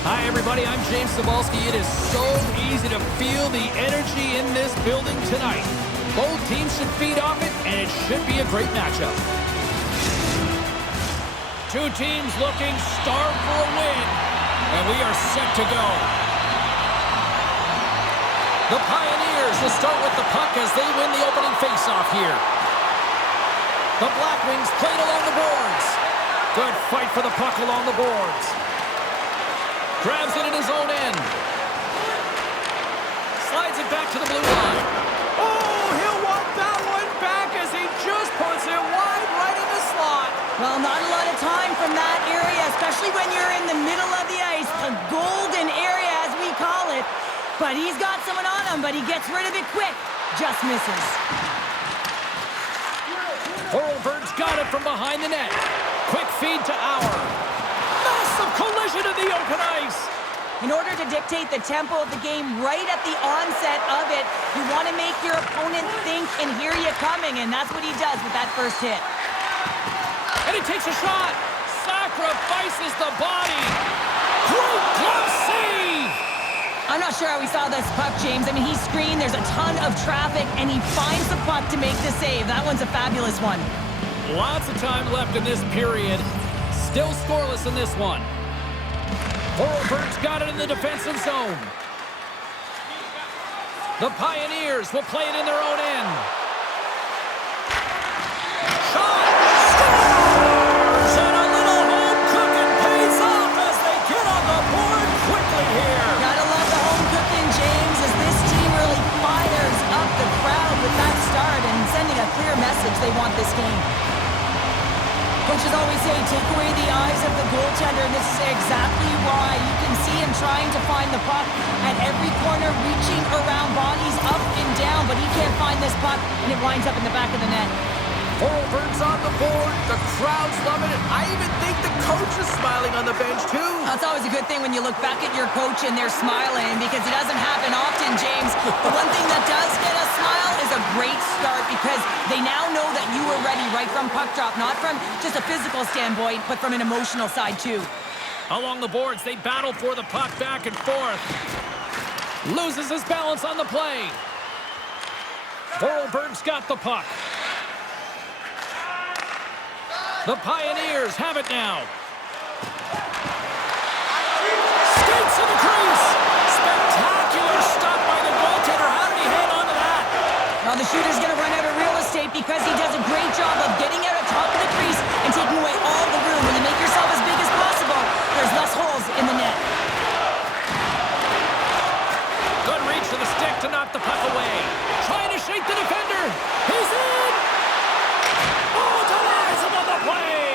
Hi, everybody. I'm James Cebulski. It is so easy to feel the energy in this building tonight. Both teams should feed off it, and it should be a great matchup. Two teams looking starved for a win, and we are set to go. The Pioneers will start with the puck as they win the opening faceoff here. The Black Wings played along the boards. Good fight for the puck along the boards. Grabs it in his own end. Slides it back to the blue line. Oh, he'll want that one back as he just puts it wide right in the slot. Well, not a lot of time from that area, especially when you're in the middle of the ice, the golden area as we call it. But he's got someone on him, but he gets rid of it quick. Just misses. Vorarlberg's got it from behind the net. Quick feed to Auer. Massive collision in the open ice. In order to dictate the tempo of the game right at the onset of it, you want to make your opponent think and hear you coming, and that's what he does with that first hit. And he takes a shot. Sacrifices the body. Great glove save. I'm not sure how he saw this puck, James. I mean, he screened, there's a ton of traffic, and he finds the puck to make the save. That one's a fabulous one. Lots of time left in this period. Still scoreless in this one. Vorarlberg's got it in the defensive zone. The Pioneers will play it in their own end. Shot! Scores! And a little home cooking pays off as they get on the board quickly here. Gotta love the home cooking, James, as this team really fires up the crowd with that start and sending a clear message they want this game. Coaches always say, take away the eyes of the goaltender, and this is exactly why. You can see him trying to find the puck at every corner, reaching around bodies up and down, but he can't find this puck, and it winds up in the back of the net. Vorarlberg's on the board. The crowd's loving it. I even think the coach is smiling on the bench, too. That's always a good thing when you look back at your coach and they're smiling, because it doesn't happen often, James. The one thing that does get a smile is a great start, because they now know that you were ready right from puck drop, not from just a physical standpoint, but from an emotional side, too. Along the boards, they battle for the puck back and forth. Loses his balance on the play. Vorarlberg's got the puck. The Pioneers have it now. Skates in the crease. Spectacular stop by the goaltender. How did he hang on to that? Well, the shooter's going to run out of real estate because he does a great job of getting out of top of the crease and taking away all the room. When you make yourself as big as possible, there's less holes in the net. Good reach to the stick to knock the puck away. Trying to shake the defender. He's in. Oh, denies him on the play.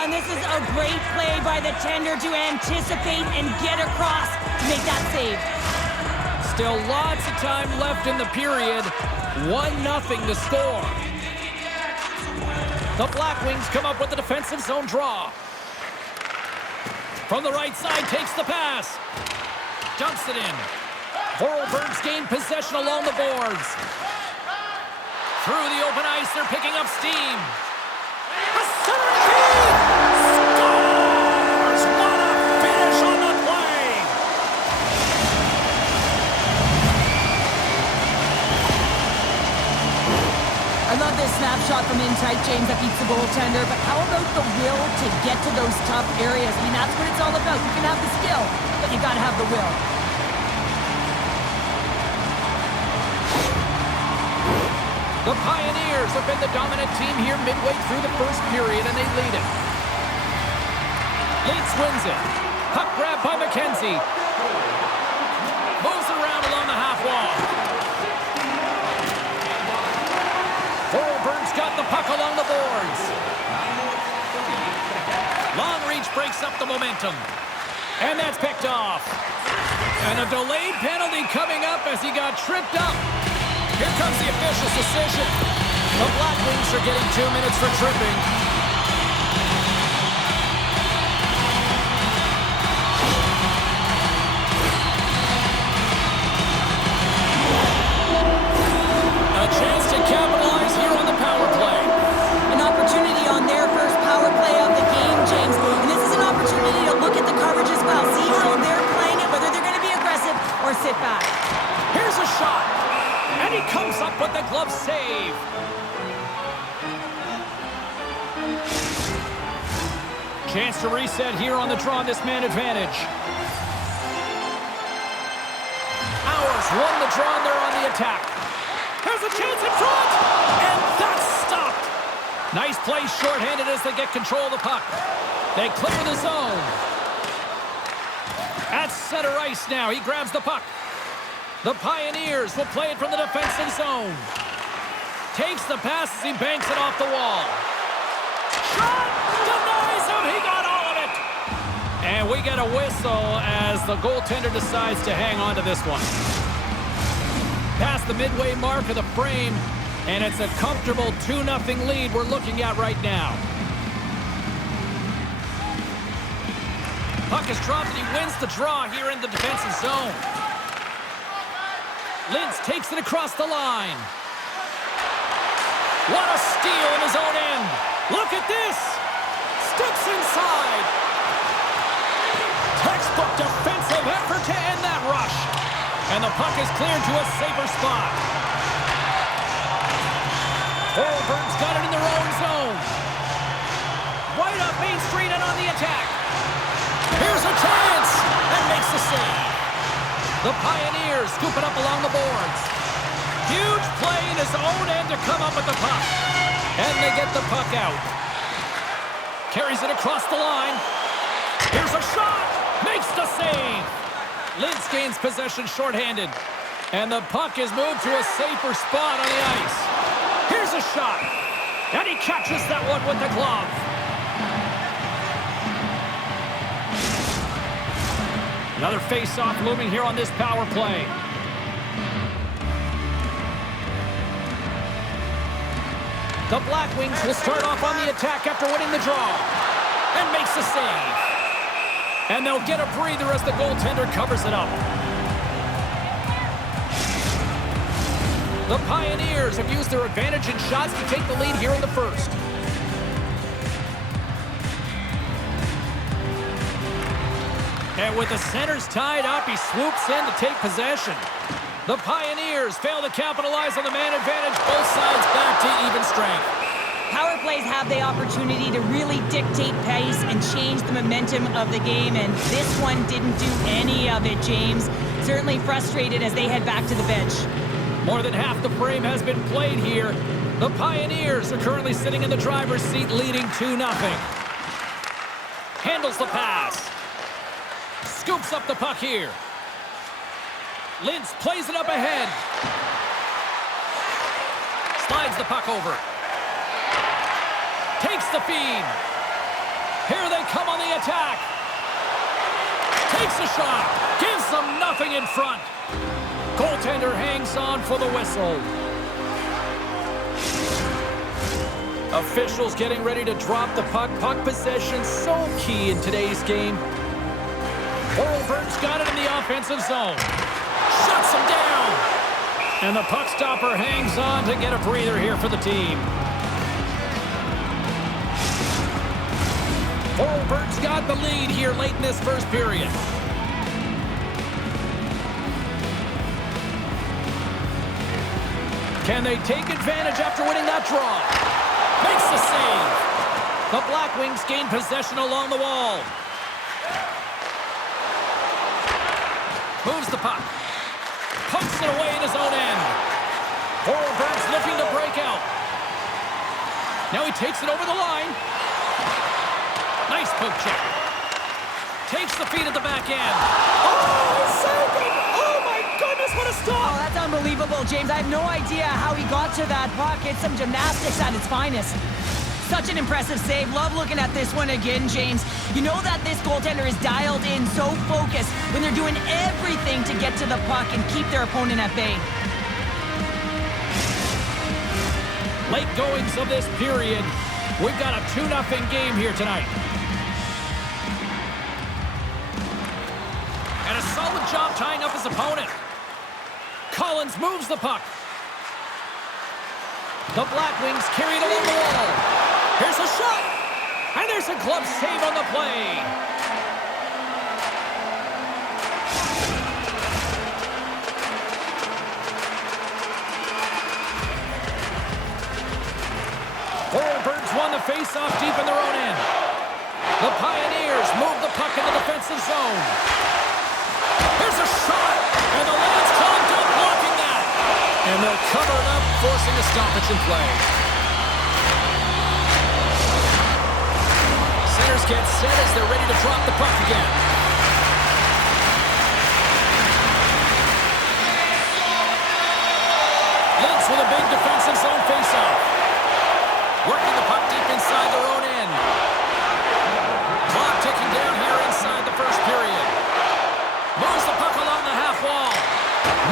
And this is a great play by the tender to anticipate and get across to make that save. Still lots of time left in the period. 1-0 to score. The Black Wings come up with the defensive zone draw. From the right side, takes the pass. Dumps it in. Vorarlberg's gained possession along the boards. Through the open ice, they're picking up steam. A center feed! Scores! What a finish on the play! I love this snapshot from in tight, James, that beats the goaltender, but how about the will to get to those tough areas? I mean, that's what it's all about. You can have the skill, but you gotta have the will. The Pioneers have been the dominant team here midway through the first period, and they lead it. Linz wins it. Puck grab by McKenzie. Moves around along the half wall. Vorarlberg's got the puck along the boards. Long reach breaks up the momentum. And that's picked off. And a delayed penalty coming up as he got tripped up. Here comes the official's decision. The Black Wings are getting 2 minutes for tripping. A chance to capitalize here on the power play. An opportunity on their first power play of the game, James. And this is an opportunity to look at the coverage as well. See how they're glove save. Chance to reset here on the draw, this man advantage. Ours won the draw, and they're on the attack. There's a chance in front, and that's stopped. Nice play shorthanded as they get control of the puck. They clear the zone. At center ice now, he grabs the puck. The Pioneers will play it from the defensive zone. Takes the pass as he banks it off the wall. Shot! Denies him! He got all of it! And we get a whistle as the goaltender decides to hang on to this one. Past the midway mark of the frame, and it's a comfortable 2-0 lead we're looking at right now. Puck is dropped and he wins the draw here in the defensive zone. Linz takes it across the line. What a steal in his own end. Look at this. Steps inside. Textbook defensive effort to end that rush. And the puck is cleared to a safer spot. Vorarlberg's got it in their own zone. Right up Main Street and on the attack. Here's a chance. And makes the save. The Pioneers scoop it up along the boards. Huge play in his own end to come up with the puck. And they get the puck out. Carries it across the line. Here's a shot. Makes the save. Linz gains possession shorthanded. And the puck is moved to a safer spot on the ice. Here's a shot. And he catches that one with the glove. Another face-off looming here on this power play. The Black Wings will start off on the attack after winning the draw. And makes the save. And they'll get a breather as the goaltender covers it up. The Pioneers have used their advantage in shots to take the lead here in the first. And with the centers tied up, he swoops in to take possession. The Pioneers fail to capitalize on the man advantage. Both sides back to even strength. Power plays have the opportunity to really dictate pace and change the momentum of the game, and this one didn't do any of it, James. Certainly frustrated as they head back to the bench. More than half the frame has been played here. The Pioneers are currently sitting in the driver's seat, leading 2-0. Handles the pass. Scoops up the puck here. Linz plays it up ahead. Slides the puck over. Takes the feed. Here they come on the attack. Takes a shot. Gives them nothing in front. Goaltender hangs on for the whistle. Officials getting ready to drop the puck. Puck possession so key in today's game. Vorarlberg's got it in the offensive zone. Shuts him down. And the puck stopper hangs on to get a breather here for the team. Vorarlberg's got the lead here late in this first period. Can they take advantage after winning that draw? Makes the save. The Black Wings gain possession along the wall. Moves the puck. Pumps it away in his own end. Vorarlberg's looking to break out. Now he takes it over the line. Nice poke check. Takes the feed at the back end. Oh, saved it! Oh my goodness, what a stop! Oh, that's unbelievable, James. I have no idea how he got to that puck. It's some gymnastics at its finest. Such an impressive save. Love looking at this one again, James. You know that this goaltender is dialed in, so focused when they're doing everything to get to the puck and keep their opponent at bay. Late goings of this period. We've got a 2-0 game here tonight. And a solid job tying up his opponent. Collins moves the puck. The Black Wings carry it along the wall. Here's a shot. And there's a glove save on the play. zone. Here's a shot, and the Lions clogged up blocking that. And they'll cover it up, forcing a stoppage in play. Centers get set as they're ready to drop the puck again. Linz with a big defensive zone faceoff. Working the puck deep inside their own end. Clock ticking down here inside the first period. Moves the puck along the half wall.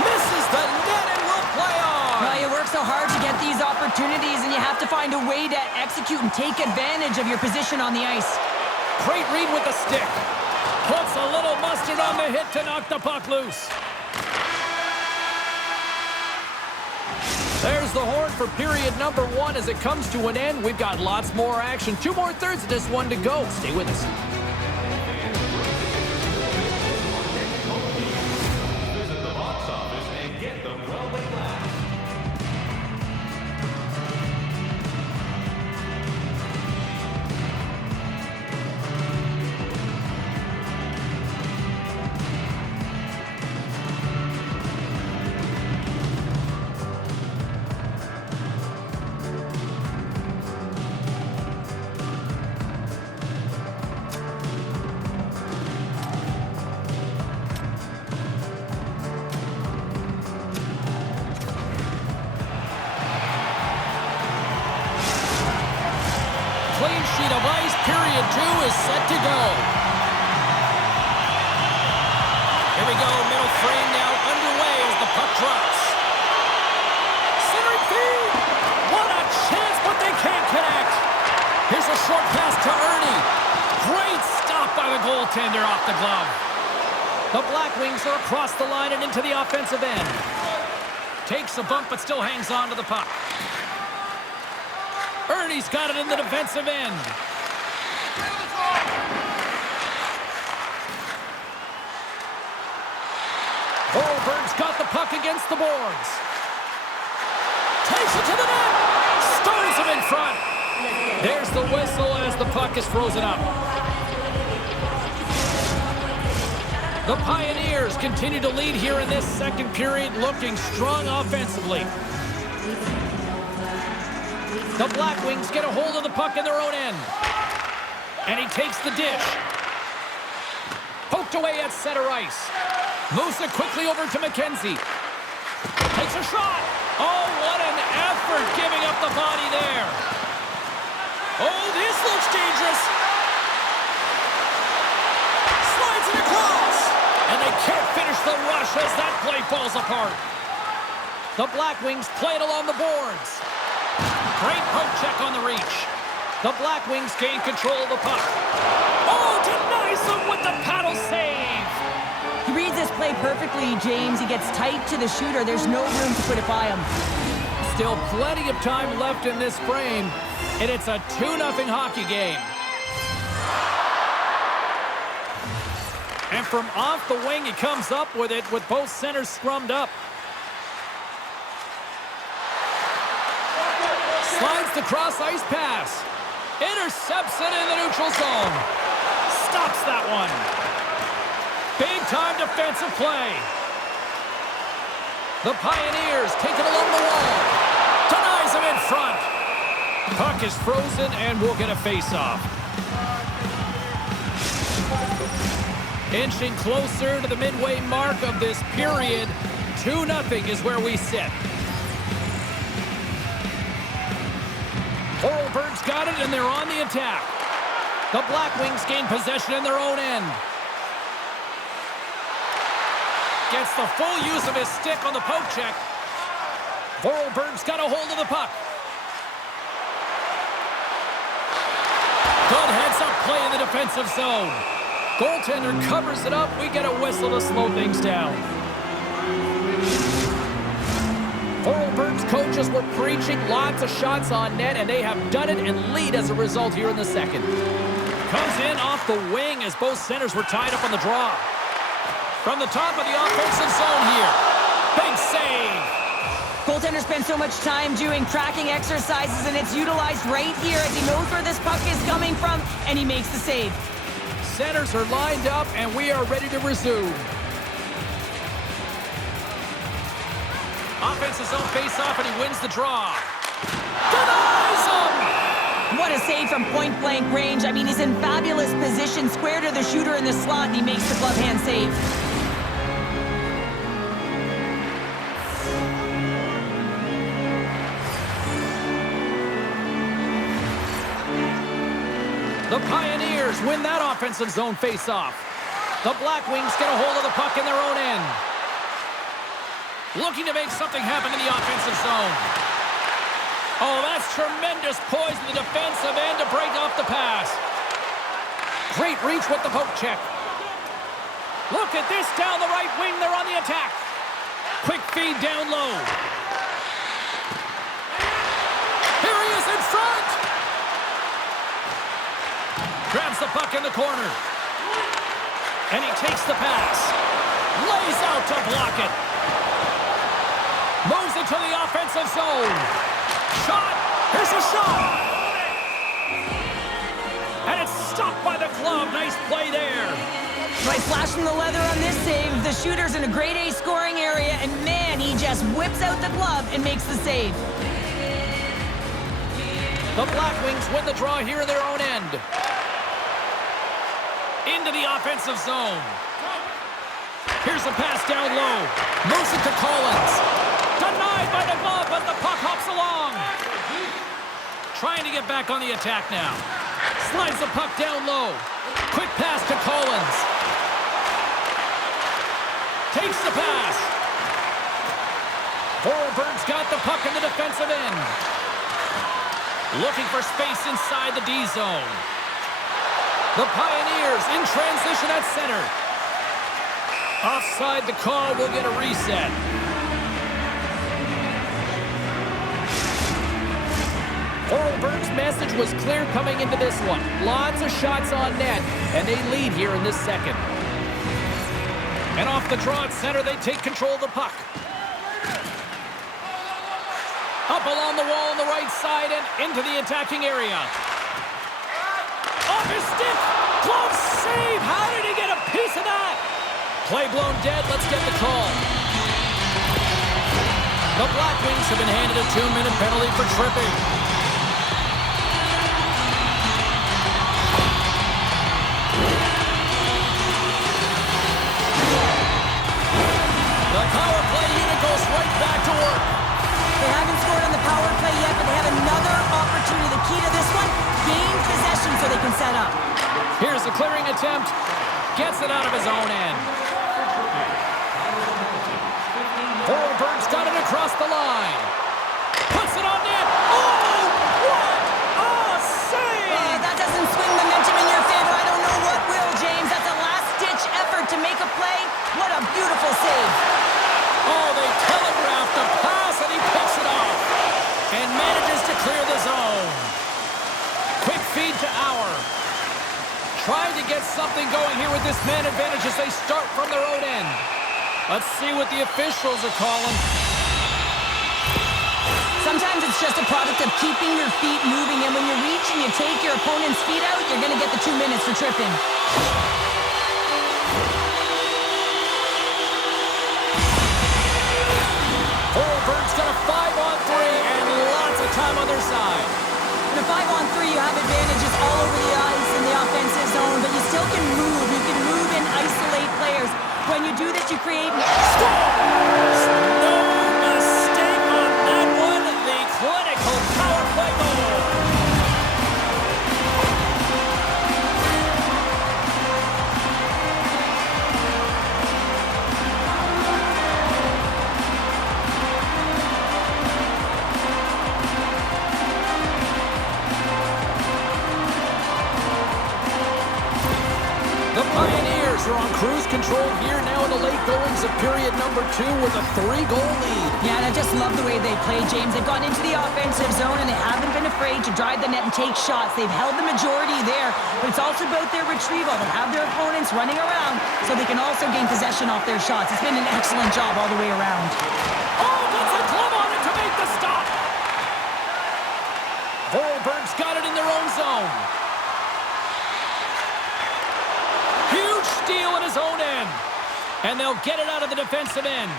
Misses the net and will play on. Well, you work so hard to get these opportunities, and you have to find a way to execute and take advantage of your position on the ice. Great read with the stick. Puts a little mustard on the hit to knock the puck loose. There's the horn for period number 1 as it comes to an end. We've got lots more action. 2 more thirds of this one to go. Stay with us. Visit the box office and get them while they last. Clean sheet of ice. Period 2 is set to go. Here we go. Middle frame now underway as the puck drops. Centering feed. What a chance, but they can't connect. Here's a short pass to Ernie. Great stop by the goaltender off the glove. The Black Wings are across the line and into the offensive end. Takes a bump, but still hangs on to the puck. Ernie's got it in the defensive end. Vorarlberg's got the puck against the boards. Takes it to the net. Stones him in front. There's the whistle as the puck is frozen up. The Pioneers continue to lead here in this second period, looking strong offensively. The Black Wings get a hold of the puck in their own end. And he takes the dish. Poked away at center ice. Moves it quickly over to McKenzie. Takes a shot. Oh, what an effort giving up the body there. Oh, this looks dangerous. Slides it across. And they can't finish the rush as that play falls apart. The Black Wings play it along the boards. Great poke check on the reach. The Black Wings gain control of the puck. Oh, denies them with the paddle save. He reads this play perfectly, James. He gets tight to the shooter. There's no room to put it by him. Still plenty of time left in this frame, and it's a 2-0 hockey game. And from off the wing, he comes up with it with both centers scrummed up. Slides the cross-ice pass. Intercepts it in the neutral zone. Stops that one. Big-time defensive play. The Pioneers take it along the wall. Denies him in front. Puck is frozen and we'll get a face-off. Inching closer to the midway mark of this period. 2-0 is where we sit. Vorarlberg's got it, and they're on the attack. The Black Wings gain possession in their own end. Gets the full use of his stick on the poke check. Vorarlberg's got a hold of the puck. Good heads-up play in the defensive zone. Goaltender covers it up. We get a whistle to slow things down. Vorarlberg's coaches were preaching lots of shots on net, and they have done it and lead as a result here in the second. Comes in off the wing as both centers were tied up on the draw. From the top of the offensive zone here. Big save. Goaltender spends so much time doing tracking exercises, and it's utilized right here as he knows where this puck is coming from, and he makes the save. centers are lined up, and we are ready to resume. Offensive zone face-off, and he wins the draw. Denies him! What a save from point-blank range. I mean, he's in fabulous position, square to the shooter in the slot, and he makes the glove hand save. The Pioneers win that offensive zone face-off. The Black Wings get a hold of the puck in their own end. Looking to make something happen in the offensive zone. Oh, that's tremendous poise in the defensive end to break off the pass. Great reach with the poke check. Look at this down the right wing. They're on the attack. Quick feed down low. Here he is in front. Grabs the puck in the corner. And he takes the pass. Lays out to block it. Moves into the offensive zone. Shot. Here's a shot. And it's stopped by the glove. Nice play there. Right, flashing the leather on this save. The shooter's in a grade A scoring area, and man, he just whips out the glove and makes the save. The Black Wings win the draw here in their own end. Into the offensive zone. Here's a pass down low. Moves it to Collins. Denied by the glove, but the puck hops along. Trying to get back on the attack now. Slides the puck down low. Quick pass to Collins. Takes the pass. Vorarlberg's got the puck in the defensive end. Looking for space inside the D zone. The Pioneers in transition at center. Offside the call will get a reset. Vorarlberg's message was clear coming into this one. Lots of shots on net, and they lead here in this second. And off the draw at center, they take control of the puck. Up along the wall on the right side and into the attacking area. Off his stick! Close save! How did he get a piece of that? Play blown dead. Let's get the call. The Black Wings have been handed a 2-minute penalty for tripping. The power play unit goes right back to work. They haven't scored on the power play yet, but they have another opportunity. The key to this one, gain possession so they can set up. Here's a clearing attempt. Gets it out of his own end. Vorarlberg's got it across the line. Puts it on net. Oh, what a save! That doesn't swing momentum in your favor. I don't know what will, James. That's a last-ditch effort to make a play. What a beautiful save. Oh, they telegraphed the pass, and he picks it off. And manages to clear the zone. Quick feed to Auer. Trying to get something going here with this man advantage as they start from their own end. Let's see what the officials are calling. Sometimes it's just a product of keeping your feet moving, and when you reach and you take your opponent's feet out, you're going to get the 2 minutes for tripping. Vorarlberg's got a 5-on-3 and lots of time on their side. In a 5-on-3, you have advantages all over the ice in the offensive zone, but you still can move. You can move and isolate players. When you do this, you create... No mistake on that one. The clinical power play goal. The Pioneers are on cruise control here now in the late goings of period number 2 with a 3-goal lead. Yeah, and I just love the way they play, James. They've gone into the offensive zone, and they haven't been afraid to drive the net and take shots. They've held the majority there, but it's also about their retrieval. They have their opponents running around so they can also gain possession off their shots. It's been an excellent job all the way around. Oh, gets a glove on it to make the stop. Vorarlberg's got it in their own zone. And they'll get it out of the defensive end.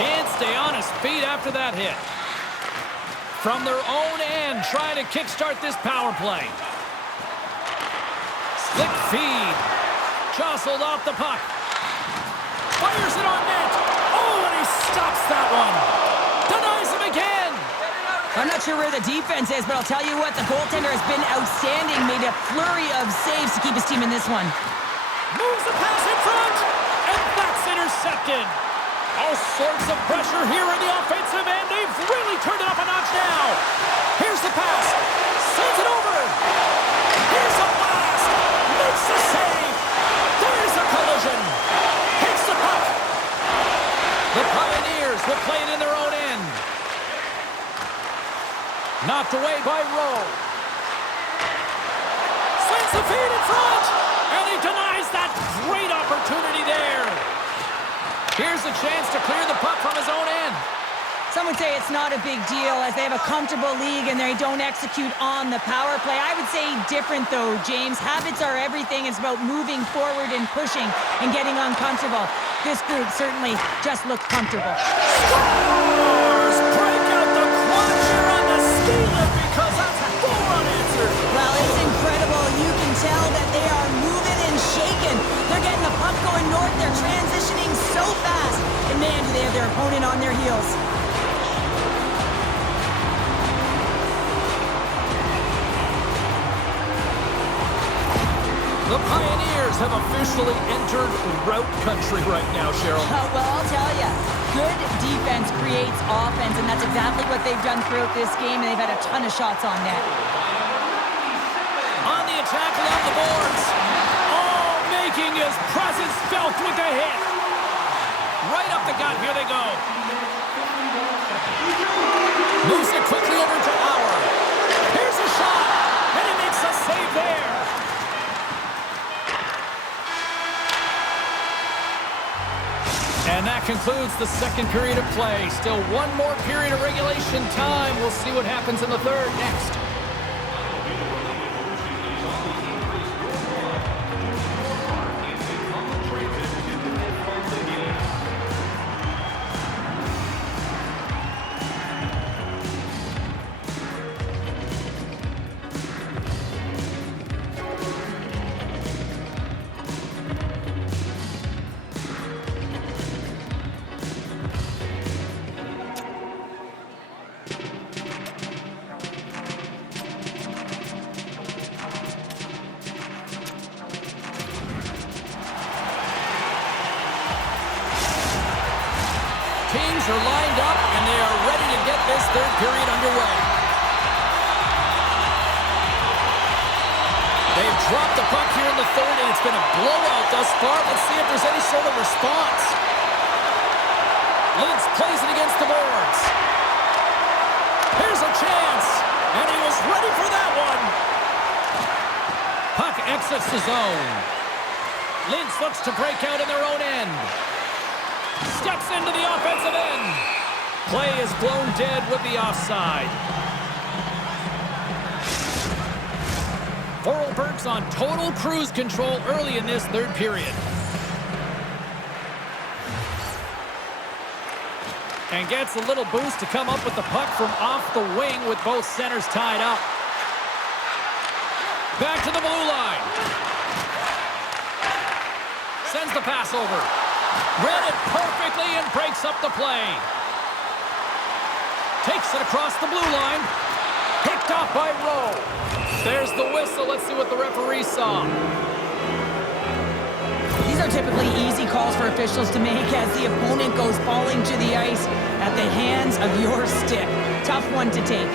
Can't stay on his feet after that hit. From their own end, trying to kickstart this power play. Slick feed. Jostled off the puck. Fires it on net. Oh, and he stops that one. Denies him again. I'm not sure where the defense is, but I'll tell you what, the goaltender has been outstanding. Made a flurry of saves to keep his team in this one. Moves the pass in front, and that's intercepted. All sorts of pressure here in the offensive end. They've really turned it up a notch now. Here's the pass. Sends it over. Here's a blast. Makes the save. There's a collision. Hits the puck. The Pioneers will play it in their own end. Knocked away by Rowe. Slings the feed in front. And he denies that great opportunity there. Here's a chance to clear the puck from his own end. Some would say it's not a big deal as they have a comfortable league and they don't execute on the power play. I would say different though, James. Habits are everything. It's about moving forward and pushing and getting uncomfortable. This group certainly just looked comfortable. Scores! Break out the quad here on the ski lift because that's full unanswered. Well, it's incredible. You can tell that they are moving and shaking. They're getting the puck going north. They're transitioning so fast. And man, do they have their opponent on their heels. The Pioneers have officially entered route country right now, Cheryl. Well, I'll tell you, good defense creates offense, and that's exactly what they've done throughout this game, and they've had a ton of shots on net. On the attack along the boards. Oh, making his presence felt with a hit. Right up the gut, here they go. Moves it quickly over to Auer. Here's a shot, and he makes a save there. And that concludes the second period of play. Still one more period of regulation time. We'll see what happens in the third next. Teams are lined up, and they are ready to get this third period underway. They've dropped the puck here in the third, and it's been a blowout thus far. Let's see if there's any sort of response. Linz plays it against the boards. Here's a chance, and he was ready for that one. Puck exits the zone. Linz looks to break out in their own end. Steps into the offensive end. Play is blown dead with the offside. Vorarlberg's on total cruise control early in this third period. And gets a little boost to come up with the puck from off the wing with both centers tied up. Back to the blue line. Sends the pass over. Read it perfectly and breaks up the play. Takes it across the blue line. Picked off by Rowe. There's the whistle. Let's see what the referee saw. These are typically easy calls for officials to make as the opponent goes falling to the ice at the hands of your stick. Tough one to take.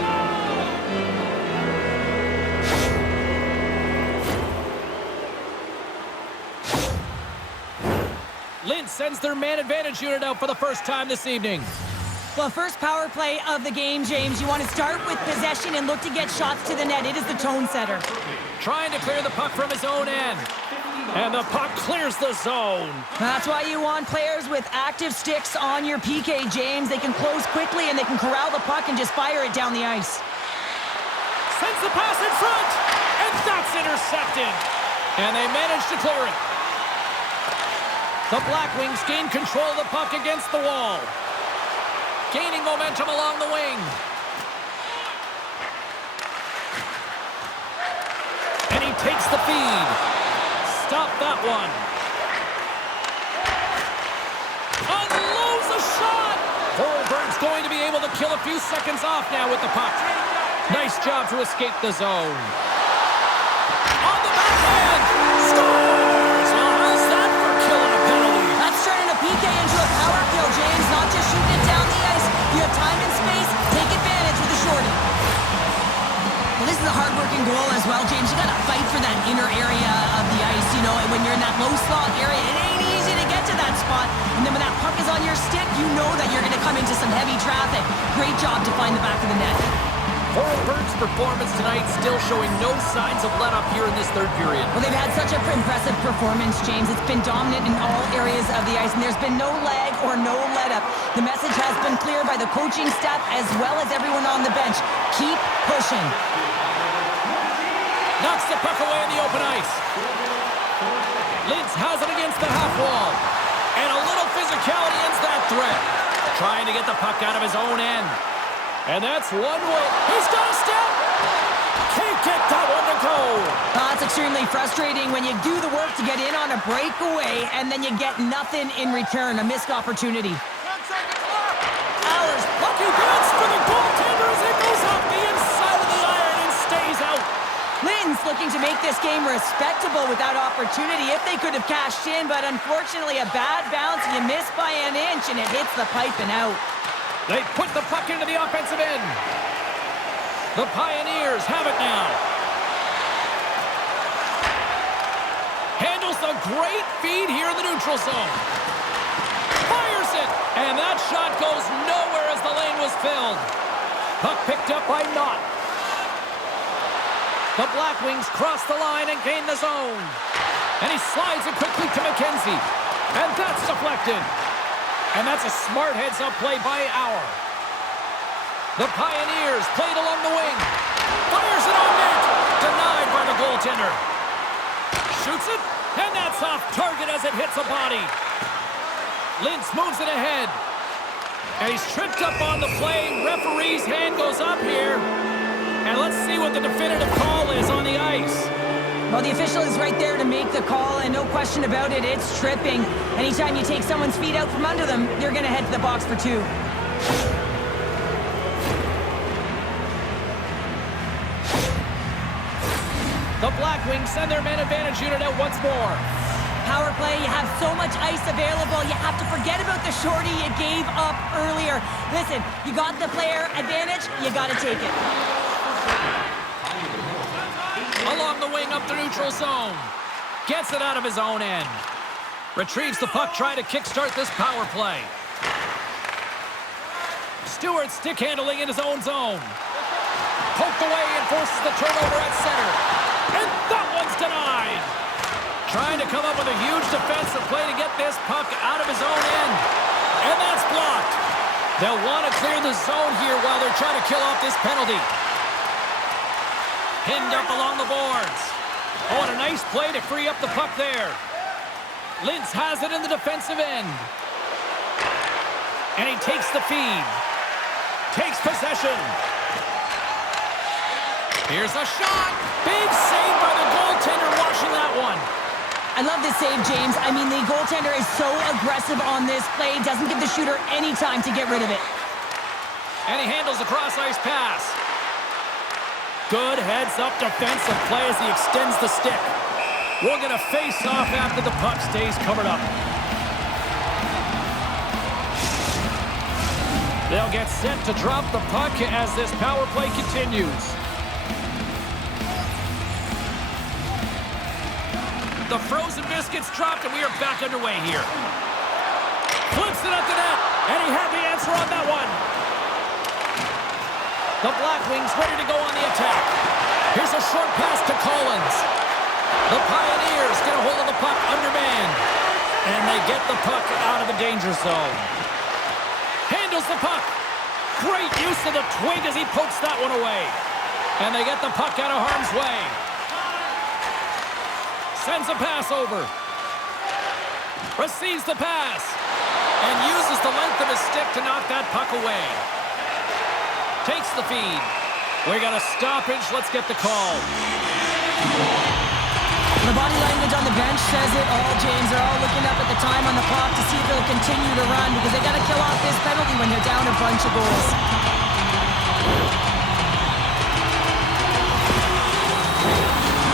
Linz sends their man advantage unit out for the first time this evening. Well, first power play of the game, James. You want to start with possession and look to get shots to the net. It is the tone setter. Trying to clear the puck from his own end. And the puck clears the zone. That's why you want players with active sticks on your PK, James. They can close quickly and they can corral the puck and just fire it down the ice. Sends the pass in front. And that's intercepted. And they manage to clear it. The Black Wings gain control of the puck against the wall. Gaining momentum along the wing. And he takes the feed. Stop that one. Unloads a shot. Vorarlberg's going to be able to kill a few seconds off now with the puck. Nice job to escape the zone. On the backhand. Scores! Well, how's that for killing a penalty? That's turning a PK into a power kill, James. Not just shooting it down the ice. You have time and space. Take advantage with a shorty. Well, this is a hard-working goal as well, James. You got to fight for that inner area of the ice, you know, and when you're in that low slot area, it ain't easy to get to that spot. And then when that puck is on your stick, you know that you're going to come into some heavy traffic. Great job to find the back of the net. Vorarlberg's performance tonight still showing no signs of let-up here in this third period. Well, they've had such an impressive performance, James. It's been dominant in all areas of the ice, and there's been no lag or no let-up. The message has been clear by the coaching staff as well as everyone on the bench. Keep pushing. Knocks the puck away in the open ice. Linz has it against the half wall. And a little physicality ends that threat. Trying to get the puck out of his own end. And that's one way. He's got a step. Can't get that one to go. It's extremely frustrating when you do the work to get in on a breakaway and then you get nothing in return. A missed opportunity. Hours. Lucky bounce for the goaltender as it goes off the inside of the iron and stays out. Linz looking to make this game respectable with that opportunity if they could have cashed in, but unfortunately a bad bounce. You miss by an inch and it hits the pipe and out. They put the puck into the offensive end. The Pioneers have it now. Handles a great feed here in the neutral zone. Fires it, and that shot goes nowhere as the lane was filled. Puck picked up by Knott. The Black Wings cross the line and gain the zone. And he slides it quickly to McKenzie. And that's deflected. And that's a smart heads-up play by Auer. The Pioneers played along the wing. Fires it on net. Denied by the goaltender. Shoots it, and that's off target as it hits a body. Linz moves it ahead. And he's tripped up on the play. Referee's hand goes up here. And let's see what the definitive call is on the ice. Well, the official is right there to make the call, and no question about it, it's tripping. Anytime you take someone's feet out from under them, you're going to head to the box for two. The Black Wings send their man advantage unit out once more. Power play, you have so much ice available, you have to forget about the shorty you gave up earlier. Listen, you got the player advantage, you got to take it. Along the wing up the neutral zone. Gets it out of his own end. Retrieves the puck, trying to kickstart this power play. Stewart stick handling in his own zone. Poked away and forces the turnover at center. And that one's denied. Trying to come up with a huge defensive play to get this puck out of his own end. And that's blocked. They'll want to clear the zone here while they're trying to kill off this penalty. Pinned up along the boards. Oh, and a nice play to free up the puck there. Linz has it in the defensive end. And he takes the feed. Takes possession. Here's a shot. Big save by the goaltender washing that one. I love this save, James. I mean, the goaltender is so aggressive on this play. Doesn't give the shooter any time to get rid of it. And he handles a cross-ice pass. Good heads-up defensive play as he extends the stick. We're going to face off after the puck stays covered up. They'll get set to drop the puck as this power play continues. The frozen biscuits dropped, and we are back underway here. Flips it up the net, and he had the answer on that one. The Black Wings ready to go on the attack. Here's a short pass to Collins. The Pioneers get a hold of the puck undermanned. And they get the puck out of the danger zone. Handles the puck. Great use of the twig as he pokes that one away. And they get the puck out of harm's way. Sends a pass over. Receives the pass. And uses the length of his stick to knock that puck away. Takes the feed. We got a stoppage. Let's get the call. The body language on the bench says it all, James. They're all looking up at the time on the clock to see if they'll continue to run because they got to kill off this penalty when they're down a bunch of goals.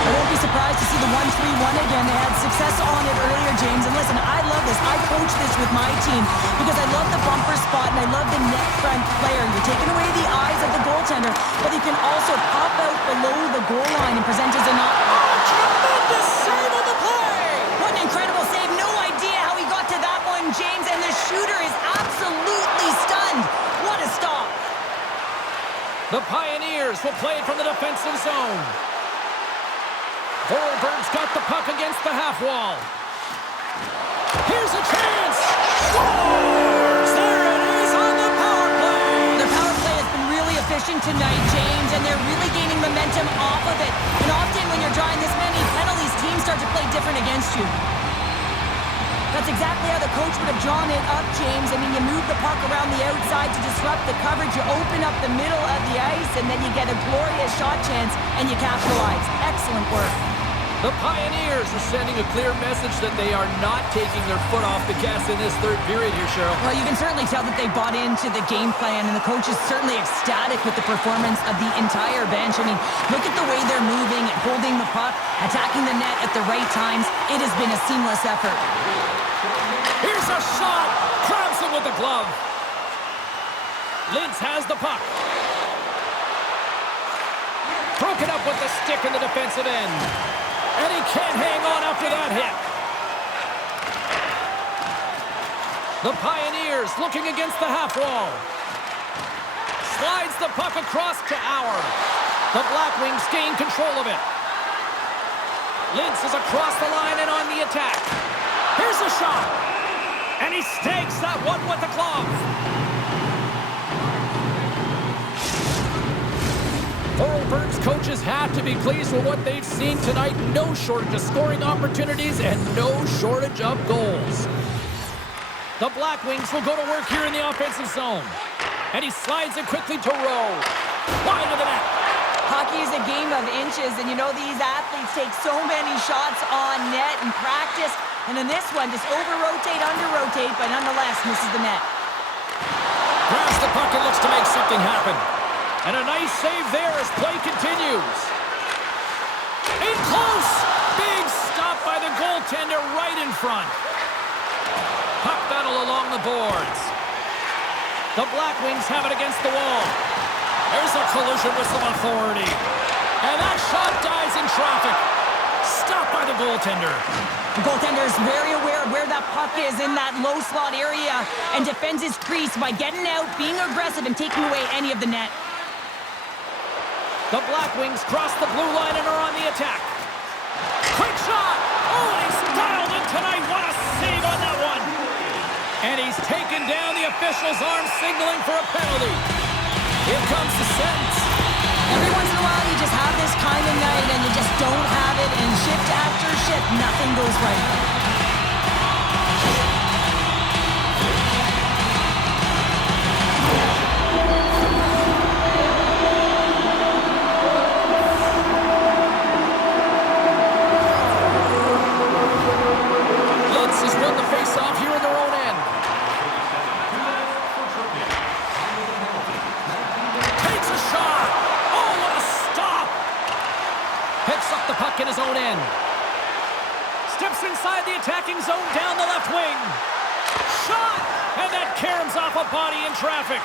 I won't be surprised to see the 1-3-1 again. They had success on it earlier, James. And listen, I love this. I coach this with my team because I love the bumper spot and I love the net front player. You're taking away the eyes of the goaltender, but he can also pop out below the goal line and present as an Tremendous save on the play! What an incredible save. No idea how he got to that one, James. And the shooter is absolutely stunned. What a stop. The Pioneers will play it from the defensive zone. Vorarlberg's got the puck against the half wall. Here's a chance! Scores! There it is on the power play! Their power play has been really efficient tonight, James, and they're really gaining momentum off of it. And often when you're drawing this many penalties, teams start to play different against you. That's exactly how the coach would have drawn it up, James. I mean, you move the puck around the outside to disrupt the coverage, you open up the middle of the ice, and then you get a glorious shot chance, and you capitalize. Excellent work. The Pioneers are sending a clear message that they are not taking their foot off the gas in this third period here, Cheryl. Well, you can certainly tell that they bought into the game plan, and the coach is certainly ecstatic with the performance of the entire bench. I mean, look at the way they're moving and holding the puck, attacking the net at the right times. It has been a seamless effort. Here's a shot! Grabs him with the glove. Linz has the puck. Broken up with the stick in the defensive end. And he can't hang on after that hit. The Pioneers looking against the half wall. Slides the puck across to Auer. The Blackwings gain control of it. Linz is across the line and on the attack. Here's a shot. And he stakes that one with the glove. Vorarlberg's coaches have to be pleased with what they've seen tonight. No shortage of scoring opportunities and no shortage of goals. The Blackwings will go to work here in the offensive zone. And he slides it quickly to Rowe. Wide of the net. Hockey is a game of inches, and you know these athletes take so many shots on net in practice. And in this one, just over-rotate, under-rotate, but nonetheless misses the net. Grabs the puck and looks to make something happen. And a nice save there as play continues. In close! Big stop by the goaltender right in front. Puck battle along the boards. The Blackwings have it against the wall. There's a collision with some authority. And that shot dies in traffic. Stopped by the goaltender. The goaltender is very aware of where that puck is in that low slot area and defends his crease by getting out, being aggressive, and taking away any of the net. The Blackwings cross the blue line and are on the attack. Quick shot! Oh, and he's dialed in tonight. What a save on that one! And he's taken down the official's arm, signaling for a penalty. Here comes the sentence. Every once in a while, you just have this kind of night, and you just don't have it, and shift after shift, nothing goes right. Face-off here in their own end. Takes a shot. Oh, what a stop. Picks up the puck in his own end. Steps inside the attacking zone down the left wing. Shot! And that caroms off a body in traffic.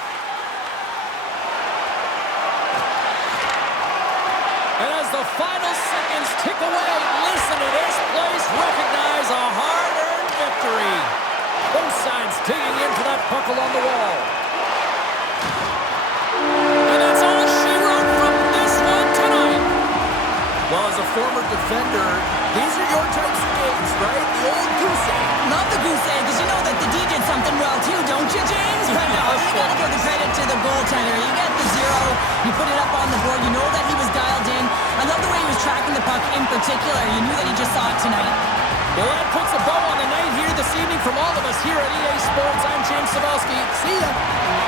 And as the final seconds tick away, listen to this place recognize a hard-earned victory. Both sides digging into that puck along the wall. And that's all she wrote from this one tonight. Well, as a former defender, these are your types of games, right? The old goose egg. Love the goose egg, because you know that the D did something well too, don't you, James? But no, you got to give the credit to the goaltender. You get the zero, you put it up on the board, you know that he was dialed in. I love the way he was tracking the puck in particular. You knew that he just saw it tonight. Well, that puts a bow on the night here this evening from all of us here at EA Sports. I'm James Cebulski. See ya.